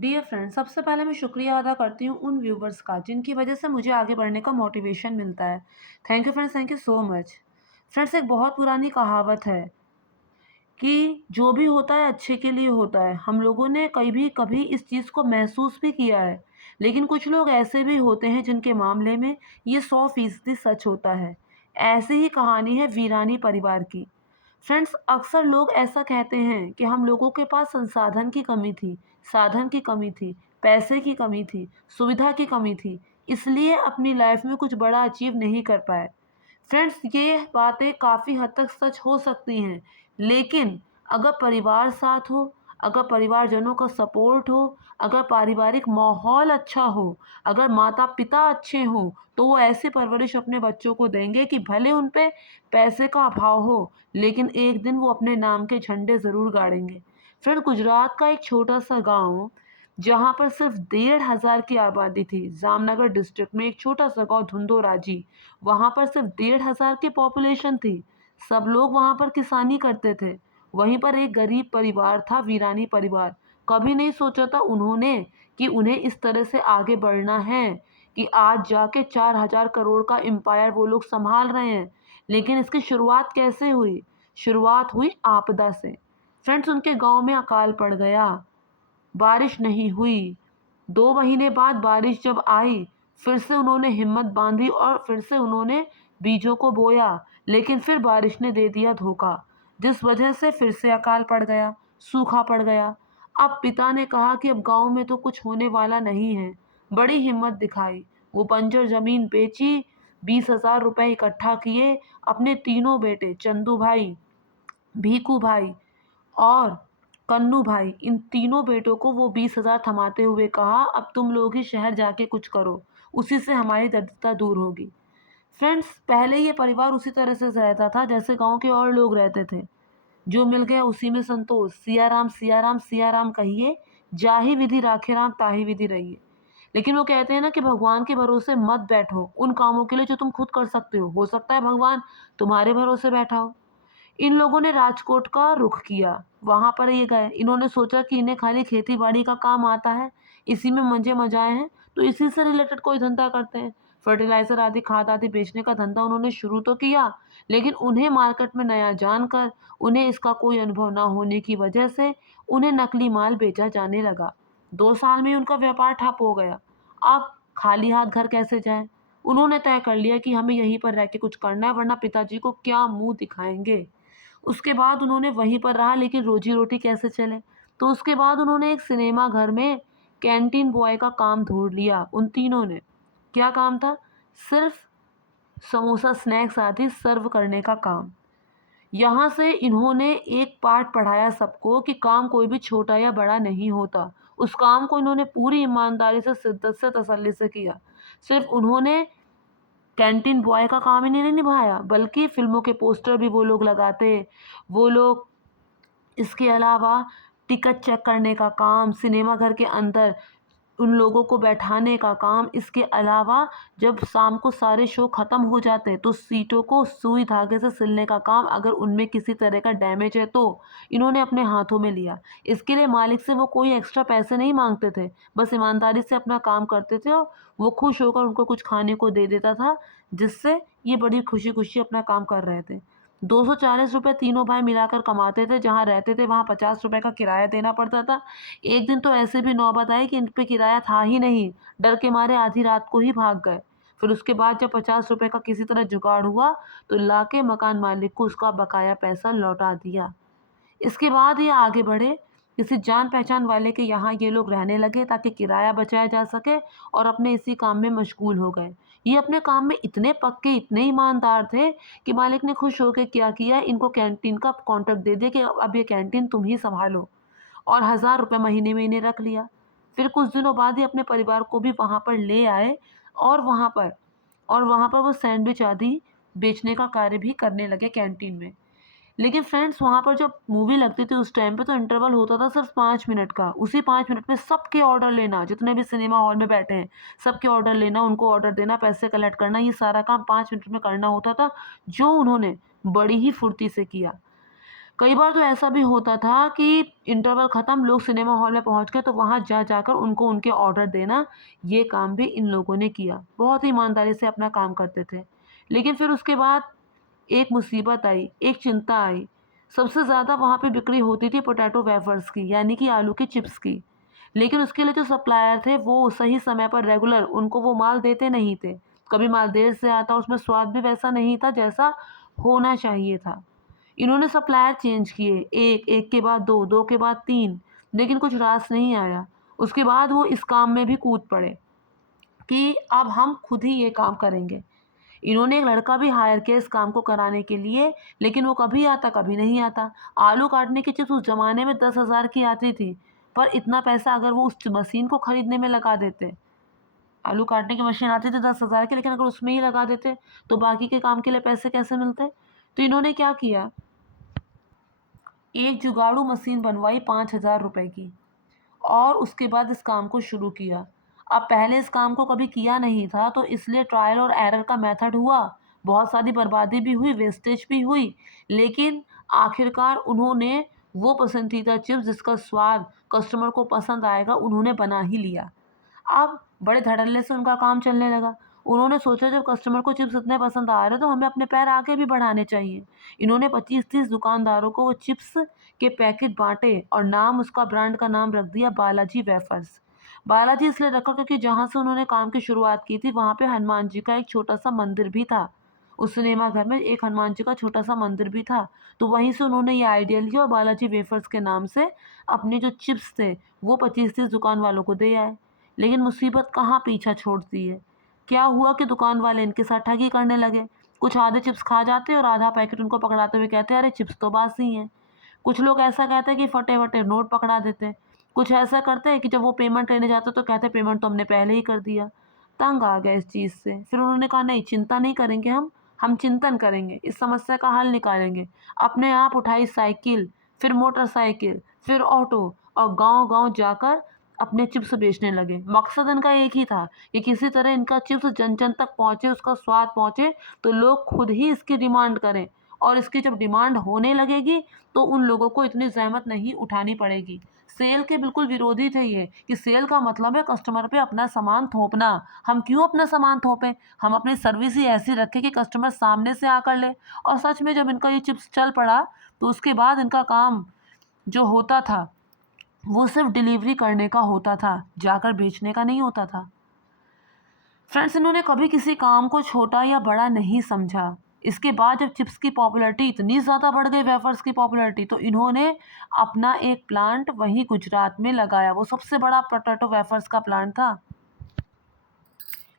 Dear friend, सबसे पहले मैं शुक्रिया अदा करती हूँ उन व्यूवर्स का जिनकी वजह से मुझे आगे बढ़ने का मोटिवेशन मिलता है। Thank you friends, thank you so much. Friends, एक बहुत पुरानी कहावत है कि जो भी होता है अच्छे के लिए होता है। हम लोगों ने कभी कभी इस चीज़ को महसूस भी किया है, लेकिन कुछ लोग ऐसे भी होते हैं जिनके मामले में ये 100% सच होता है। ऐसी ही कहानी है वीरानी परिवार की। फ्रेंड्स, अक्सर लोग ऐसा कहते हैं कि हम लोगों के पास संसाधन की कमी थी, साधन की कमी थी, पैसे की कमी थी, सुविधा की कमी थी, इसलिए अपनी लाइफ में कुछ बड़ा अचीव नहीं कर पाए। फ्रेंड्स, ये बातें काफ़ी हद तक सच हो सकती हैं, लेकिन अगर परिवार साथ हो, अगर परिवारजनों का सपोर्ट हो, अगर पारिवारिक माहौल अच्छा हो, अगर माता-पिता अच्छे हों, तो वो ऐसी परवरिश अपने बच्चों को देंगे कि भले उन पे पैसे का अभाव हो, लेकिन एक दिन वो अपने नाम के झंडे ज़रूर गाड़ेंगे। फिर गुजरात का एक छोटा-सा गाँव, जहाँ पर सिर्फ 1,500 की आबादी थी, जामनगर डिस्ट्रिक्ट में एक छोटा-सा गाँव धुंधोराजी, वहाँ पर सिर्फ 1,500 की पॉपुलेशन थी। सब लोग वहाँ पर किसानी करते थे। वहीं पर एक गरीब परिवार था, वीरानी परिवार। कभी नहीं सोचा था उन्होंने कि उन्हें इस तरह से आगे बढ़ना है, कि आज जाके 4,000 करोड़ का एम्पायर वो लोग सँभाल रहे हैं। लेकिन इसकी शुरुआत कैसे हुई? शुरुआत हुई आपदा से। फ्रेंड्स, उनके गाँव में अकाल पड़ गया, बारिश नहीं हुई। 2 महीने बाद बारिश जब आई, फिर से उन्होंने हिम्मत बाँधी और फिर से उन्होंने बीजों को बोया, लेकिन फिर बारिश ने दे दिया धोखा, जिस वजह से फिर से अकाल पड़ गया, सूखा पड़ गया। अब पिता ने कहा कि अब गाँव में तो कुछ होने वाला नहीं है। बड़ी हिम्मत दिखाई, वो बंजर ज़मीन बेची, 20,000 रुपए इकट्ठा किए, अपने तीनों बेटे चंदू भाई, भीखू भाई और कन्नू भाई, इन तीनों बेटों को वो 20,000 थमाते हुए कहा, अब तुम लोग ही शहर जाके कुछ करो, उसी से हमारी दरिद्रता दूर होगी। फ्रेंड्स, पहले ये परिवार उसी तरह से रहता था जैसे गाँव के और लोग रहते थे। जो मिल गया उसी में संतोष, सिया राम, सिया राम, सिया राम कहिए, जाहि विधि राखे राम ताहि विधि रहिए। लेकिन वो कहते हैं ना कि भगवान के भरोसे मत बैठो, उन कामों के लिए जो तुम खुद कर सकते हो सकता है भगवान तुम्हारे भरोसे बैठा हो। इन लोगों ने राजकोट का रुख किया, वहाँ पर ये गए। इन्होंने सोचा कि इन्हें खाली खेती-बाड़ी का काम आता है, इसी में मंजे-मजाए हैं, तो इसी से रिलेटेड कोई धंधा करते हैं। फर्टिलाइज़र आदि, खाद आदि बेचने का धंधा उन्होंने शुरू तो किया, लेकिन उन्हें मार्केट में नया जानकर, उन्हें इसका कोई अनुभव ना होने की वजह से, उन्हें नकली माल बेचा जाने लगा। 2 साल में ही उनका व्यापार ठप हो गया। अब खाली हाथ घर कैसे जाएँ? उन्होंने तय कर लिया कि हमें यहीं पर रह के कुछ करना है, वरना पिताजी को क्या मुँह दिखाएँगे। उसके बाद उन्होंने वहीं पर रहा, लेकिन रोजी-रोटी कैसे चले? तो उसके बाद उन्होंने एक सिनेमा घर में कैंटीन बॉय का काम ढूँढ लिया उन तीनों ने। क्या काम था? सिर्फ़ समोसा, स्नैक्स आदि सर्व करने का काम। यहाँ से इन्होंने एक पाठ पढ़ाया सबको कि काम कोई भी छोटा या बड़ा नहीं होता। उस काम को इन्होंने पूरी ईमानदारी से, शिद्दत से, तसल्ली से किया। सिर्फ़ उन्होंने कैंटीन बॉय का काम ही नहीं निभाया, बल्कि फ़िल्मों के पोस्टर भी वो लोग लगाते, वो लोग इसके अलावा टिकट चेक करने का काम, सिनेमा घर के अंदर उन लोगों को बैठाने का काम, इसके अलावा जब शाम को सारे शो ख़त्म हो जाते हैं, तो सीटों को सुई धागे से सिलने का काम, अगर उनमें किसी तरह का डैमेज है तो, इन्होंने अपने हाथों में लिया। इसके लिए मालिक से वो कोई एक्स्ट्रा पैसे नहीं माँगते थे, बस ईमानदारी से अपना काम करते थे और वो खुश होकर उनको कुछ खाने को दे देता था, जिससे ये बड़ी खुशी-खुशी अपना काम कर रहे थे। ₹240 तीनों भाई मिलाकर कमाते थे, जहाँ रहते थे वहाँ ₹50 का किराया देना पड़ता था। एक दिन तो ऐसे भी नौबत आई कि इन पे किराया था ही नहीं, डर के मारे आधी रात को ही भाग गए। फिर उसके बाद जब ₹50 का किसी तरह जुगाड़ हुआ, तो लाके मकान मालिक को उसका बकाया पैसा लौटा दिया। इसके बाद ये आगे बढ़े, किसी जान-पहचान वाले के यहाँ ये लोग रहने लगे ताकि किराया बचाया जा सके और अपने इसी काम में मशगूल हो गए। ये अपने काम में इतने पक्के, इतने ईमानदार थे कि मालिक ने खुश होके क्या किया, इनको कैंटीन का कॉन्ट्रैक्ट दे दिया कि अब ये कैंटीन तुम ही सँभालो। और ₹1000 महीने में इन्हें रख लिया। फिर कुछ दिनों बाद ही अपने परिवार को भी वहाँ पर ले आए और वहाँ पर वो सैंडविच आदि बेचने का कार्य भी करने लगे कैंटीन में। लेकिन फ्रेंड्स, वहाँ पर जब मूवी लगती थी उस टाइम पे, तो इंटरवल होता था सिर्फ़ 5 मिनट का। उसी 5 मिनट में सबके ऑर्डर लेना, जितने भी सिनेमा हॉल में बैठे हैं, सबके ऑर्डर लेना, उनको ऑर्डर देना, पैसे कलेक्ट करना, ये सारा काम 5 मिनट में करना होता था, जो उन्होंने बड़ी ही फुर्ती से किया। कई बार तो ऐसा भी होता था कि इंटरवल ख़त्म, लोग सिनेमा हॉल में पहुँच गए तो वहाँ जा जाकर उनको उनके ऑर्डर देना, ये काम भी इन लोगों ने किया। बहुत ही ईमानदारी से अपना काम करते थे। लेकिन फिर उसके बाद एक मुसीबत आई, एक चिंता आई। सबसे ज़्यादा वहाँ पे बिक्री होती थी पोटैटो वेफर्स की, यानी कि आलू की चिप्स की। लेकिन उसके लिए जो सप्लायर थे वो सही समय पर रेगुलर उनको वो माल देते नहीं थे। कभी माल देर से आता, उसमें स्वाद भी वैसा नहीं था जैसा होना चाहिए था। इन्होंने सप्लायर चेंज किए, 1, 1 के बाद 2, 2 के बाद 3, लेकिन कुछ रास नहीं आया। उसके बाद वो इस काम में भी कूद पड़े कि अब हम खुद ही ये काम करेंगे। इन्होंने एक लड़का भी हायर किया इस काम को कराने के लिए, लेकिन वो कभी आता, कभी नहीं आता। आलू काटने की चिप्स उस ज़माने में 10,000 की आती थी, पर इतना पैसा अगर वो उस मशीन को खरीदने में लगा देते, आलू काटने की मशीन आती थी 10,000 की, लेकिन अगर उसमें ही लगा देते, तो बाकी के काम के लिए पैसे कैसे मिलते? तो इन्होंने क्या किया, एक जुगाड़ू मशीन बनवाई 5,000 रुपए की और उसके बाद इस काम को शुरू किया। अब पहले इस काम को कभी किया नहीं था तो इसलिए ट्रायल और एरर का मेथड हुआ। बहुत सारी बर्बादी भी हुई, वेस्टेज भी हुई, लेकिन आखिरकार उन्होंने वो पसंदीदा चिप्स जिसका स्वाद कस्टमर को पसंद आएगा, उन्होंने बना ही लिया। अब बड़े धड़ल्ले से उनका काम चलने लगा। उन्होंने सोचा जब कस्टमर को चिप्स इतने पसंद आ रहे तो हमें अपने पैर आगे भी बढ़ाने चाहिए। इन्होंने 25-30 दुकानदारों को वो चिप्स के पैकेट बाँटे और नाम उसका ब्रांड का नाम रख दिया बालाजी वेफर्स। बालाजी इसलिए रखा क्योंकि जहाँ से उन्होंने काम की शुरुआत की थी वहाँ पे हनुमान जी का एक छोटा-सा मंदिर भी था। उस सिनेमा घर में एक हनुमान जी का छोटा-सा मंदिर भी था। तो वहीं से उन्होंने ये आइडिया लिया और बालाजी वेफर्स के नाम से अपने जो चिप्स थे वो 25-30 दुकान वालों को दे आए। लेकिन मुसीबत कहाँ पीछा छोड़ती है। क्या हुआ कि दुकान वाले इनके साथ ठगी करने लगे। कुछ आधे चिप्स खा जाते और आधा पैकेट उनको पकड़ाते हुए कहते हैं, अरे चिप्स तो बासी हैं। कुछ लोग ऐसा कहते हैं कि फटे-वटे नोट पकड़ा देते हैं। कुछ ऐसा करते हैं कि जब वो पेमेंट लेने जाते हैं तो कहते हैं पेमेंट तो हमने पहले ही कर दिया। तंग आ गए इस चीज़ से। फिर उन्होंने कहा नहीं, चिंता नहीं करेंगे हम चिंतन करेंगे, इस समस्या का हल निकालेंगे। अपने आप उठाई साइकिल, फिर मोटरसाइकिल, फिर ऑटो और गाँव-गाँव जाकर अपने चिप्स बेचने लगे। मकसद इनका एक ही था कि किसी तरह इनका चिप्स जन-जन तक पहुँचे, उसका स्वाद पहुँचे, तो लोग खुद ही इसकी डिमांड करें और इसकी जब डिमांड होने लगेगी, तो उन लोगों को इतनी ज़हमत नहीं उठानी पड़ेगी। सेल के बिल्कुल विरोधी थे ये कि सेल का मतलब है कस्टमर पे अपना सामान थोपना। हम क्यों अपना सामान थोपें? हम अपनी सर्विस ही ऐसी रखें कि कस्टमर सामने से आकर ले। और सच में जब इनका ये चिप्स चल पड़ा, तो उसके बाद इनका काम जो होता था वो सिर्फ डिलीवरी करने का होता था, जाकर बेचने का नहीं होता था। फ्रेंड्स, इन्होंने कभी किसी काम को छोटा या बड़ा नहीं समझा। इसके बाद जब चिप्स की पॉपुलैरिटी इतनी ज़्यादा बढ़ गई, वेफर्स की पॉपुलैरिटी, तो इन्होंने अपना एक प्लांट वहीं गुजरात में लगाया। वो सबसे बड़ा पोटैटो वेफर्स का प्लांट था।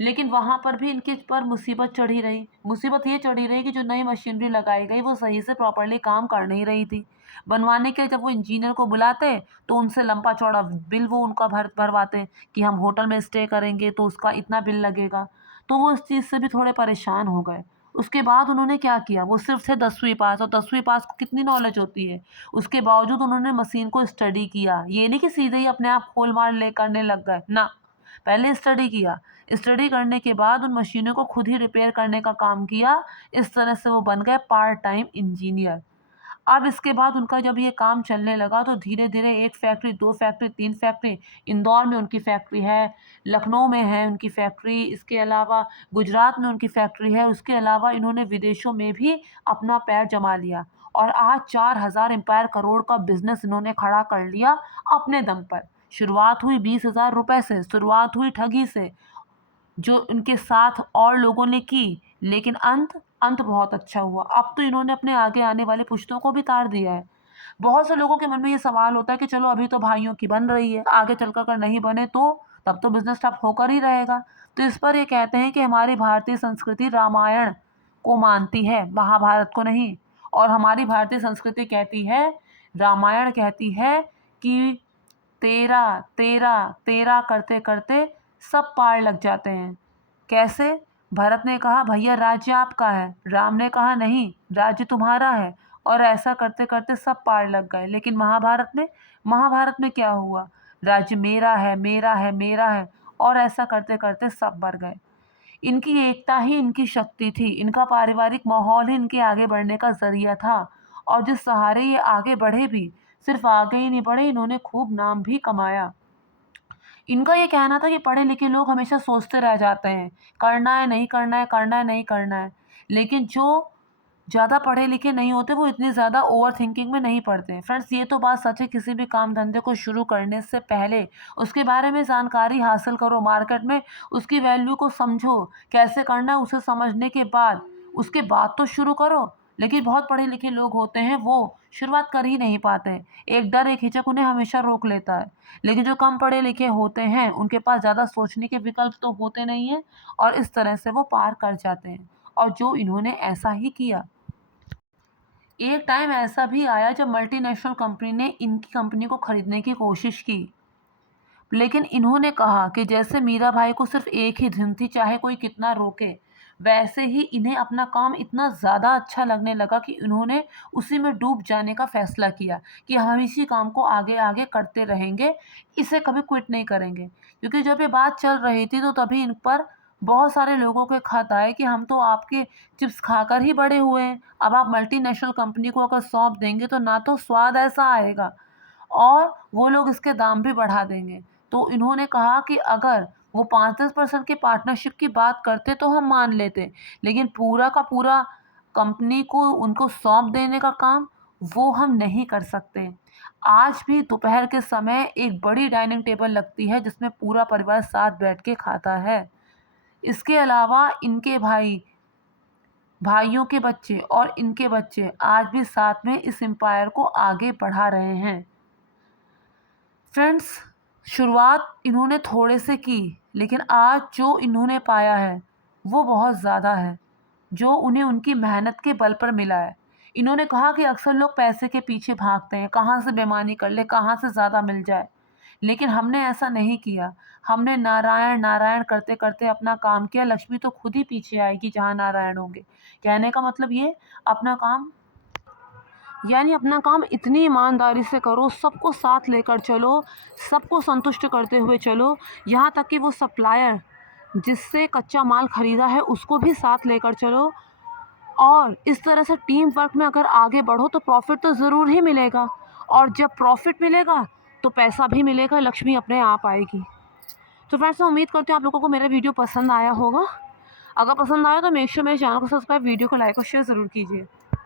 लेकिन वहाँ पर भी इनके पर मुसीबत चढ़ी रही। मुसीबत ये चढ़ी रही कि जो नई मशीनरी लगाई गई वो सही से प्रॉपर्ली काम कर नहीं रही थी। बनवाने के लिए जब वो इंजीनियर को बुलाते तो उनसे लंबा चौड़ा बिल वो उनका भरवाते कि हम होटल में स्टे करेंगे तो उसका इतना बिल लगेगा। तो वो इस चीज़ से भी थोड़े परेशान हो गए। उसके बाद उन्होंने क्या किया, वो सिर्फ थे 10वीं पास और 10वीं पास को कितनी नॉलेज होती है। उसके बावजूद उन्होंने मशीन को स्टडी किया। ये नहीं कि सीधे ही अपने आप खोल मार ले करने लग गए, ना, पहले स्टडी किया। स्टडी करने के बाद उन मशीनों को खुद ही रिपेयर करने का काम किया। इस तरह से वो बन गए पार्ट टाइम इंजीनियर। अब इसके बाद उनका जब ये काम चलने लगा तो धीरे-धीरे 1 फैक्ट्री, 2 फैक्ट्री, 3 फैक्ट्री, इंदौर में उनकी फैक्ट्री है, लखनऊ में है उनकी फैक्ट्री, इसके अलावा गुजरात में उनकी फैक्ट्री है। उसके अलावा इन्होंने विदेशों में भी अपना पैर जमा लिया और आज 4,000 एम्पायर करोड़ का बिज़नेस इन्होंने खड़ा कर लिया अपने दम पर। शुरुआत हुई 20,000 रुपए से, शुरुआत हुई ठगी से, जो उनके साथ और लोगों ने की, लेकिन अंत अंत बहुत अच्छा हुआ। अब तो इन्होंने अपने आगे आने वाले पुश्तों को भी तार दिया है। बहुत से लोगों के मन में ये सवाल होता है कि चलो अभी तो भाइयों की बन रही है, आगे चलकर अगर नहीं बने तो तब तो बिज़नेस ठप होकर ही रहेगा। तो इस पर ये कहते हैं कि हमारी भारतीय संस्कृति रामायण को मानती है, महाभारत को नहीं। और हमारी भारतीय संस्कृति कहती है, रामायण कहती है कि तेरा, तेरा, तेरा करते-करते सब पार लग जाते हैं। कैसे? भरत ने कहा भैया राज्य आपका है, राम ने कहा नहीं राज्य तुम्हारा है, और ऐसा करते-करते सब पार लग गए। लेकिन महाभारत में क्या हुआ? राज्य मेरा है, मेरा है, मेरा है, और ऐसा करते-करते सब मर गए। इनकी एकता ही इनकी शक्ति थी, इनका पारिवारिक माहौल ही इनके आगे बढ़ने का ज़रिया था। और जिस सहारे ये आगे बढ़े भी, सिर्फ आगे ही नहीं बढ़े, इन्होंने खूब नाम भी कमाया। इनका ये कहना था कि पढ़े लिखे लोग हमेशा सोचते रह जाते हैं, करना है, नहीं करना है, करना है, नहीं करना है। लेकिन जो ज़्यादा पढ़े लिखे नहीं होते, वो इतनी ज़्यादा ओवरथिंकिंग में नहीं पड़ते। फ्रेंड्स, ये तो बात सच है, किसी भी काम धंधे को शुरू करने से पहले उसके बारे में जानकारी हासिल करो, मार्केट में उसकी वैल्यू को समझो, कैसे करना है उसे समझने के बाद, उसके बाद तो शुरू करो। लेकिन बहुत पढ़े लिखे लोग होते हैं, वो शुरुआत कर ही नहीं पाते हैं। एक डर, एक हिचक उन्हें हमेशा रोक लेता है। लेकिन जो कम पढ़े लिखे होते हैं, उनके पास ज़्यादा सोचने के विकल्प तो होते नहीं हैं और इस तरह से वो पार कर जाते हैं। और जो इन्होंने ऐसा ही किया। एक टाइम ऐसा भी आया जब मल्टीनेशनल कंपनी ने इनकी कंपनी को खरीदने की कोशिश की, लेकिन इन्होंने कहा कि जैसे मीरा भाई को सिर्फ एक ही धुन थी, चाहे कोई कितना रोके, वैसे ही इन्हें अपना काम इतना ज़्यादा अच्छा लगने लगा कि इन्होंने उसी में डूब जाने का फैसला किया कि हम इसी काम को आगे आगे करते रहेंगे, इसे कभी क्विट नहीं करेंगे। क्योंकि जब ये बात चल रही थी तो तभी इन पर बहुत सारे लोगों के खत आए कि हम तो आपके चिप्स खाकर ही बड़े हुए हैं, अब आप मल्टीनेशनल कंपनी को अगर सौंप देंगे तो ना तो स्वाद ऐसा आएगा और वो लोग इसके दाम भी बढ़ा देंगे। तो इन्होंने कहा कि अगर वो 5-10% की पार्टनरशिप की बात करते तो हम मान लेते, लेकिन पूरा का पूरा कंपनी को उनको सौंप देने का काम, वो हम नहीं कर सकते। आज भी दोपहर के समय एक बड़ी डाइनिंग टेबल लगती है जिसमें पूरा परिवार साथ बैठ के खाता है। इसके अलावा इनके भाइयों के बच्चे और इनके बच्चे आज भी साथ में इस एम्पायर को आगे बढ़ा रहे हैं। फ्रेंड्स, शुरुआत इन्होंने थोड़े से की, लेकिन आज जो इन्होंने पाया है, वो बहुत ज़्यादा है, जो उन्हें उनकी मेहनत के बल पर मिला है। इन्होंने कहा कि अक्सर लोग पैसे के पीछे भागते हैं, कहाँ से बेईमानी कर ले, कहाँ से ज़्यादा मिल जाए। लेकिन हमने ऐसा नहीं किया। हमने नारायण, नारायण करते-करते अपना काम किया, लक्ष्मी तो खुद ही पीछे आएगी जहाँ नारायण होंगे। कहने का मतलब ये, अपना काम अपना काम इतनी ईमानदारी से करो, सबको साथ लेकर चलो, सबको संतुष्ट करते हुए चलो, यहाँ तक कि वो सप्लायर जिससे कच्चा माल खरीदा है उसको भी साथ लेकर चलो और इस तरह से टीम वर्क में अगर आगे बढ़ो तो प्रॉफ़िट तो ज़रूर ही मिलेगा और जब प्रॉफ़िट मिलेगा तो पैसा भी मिलेगा, लक्ष्मी अपने आप आएगी। तो फ्रेंड्स, मैं उम्मीद करती हूँ आप लोगों को मेरा वीडियो पसंद आया होगा। अगर पसंद आया तो मेक श्योर मेरे चैनल को सब्सक्राइब, वीडियो को लाइक और शेयर ज़रूर कीजिए।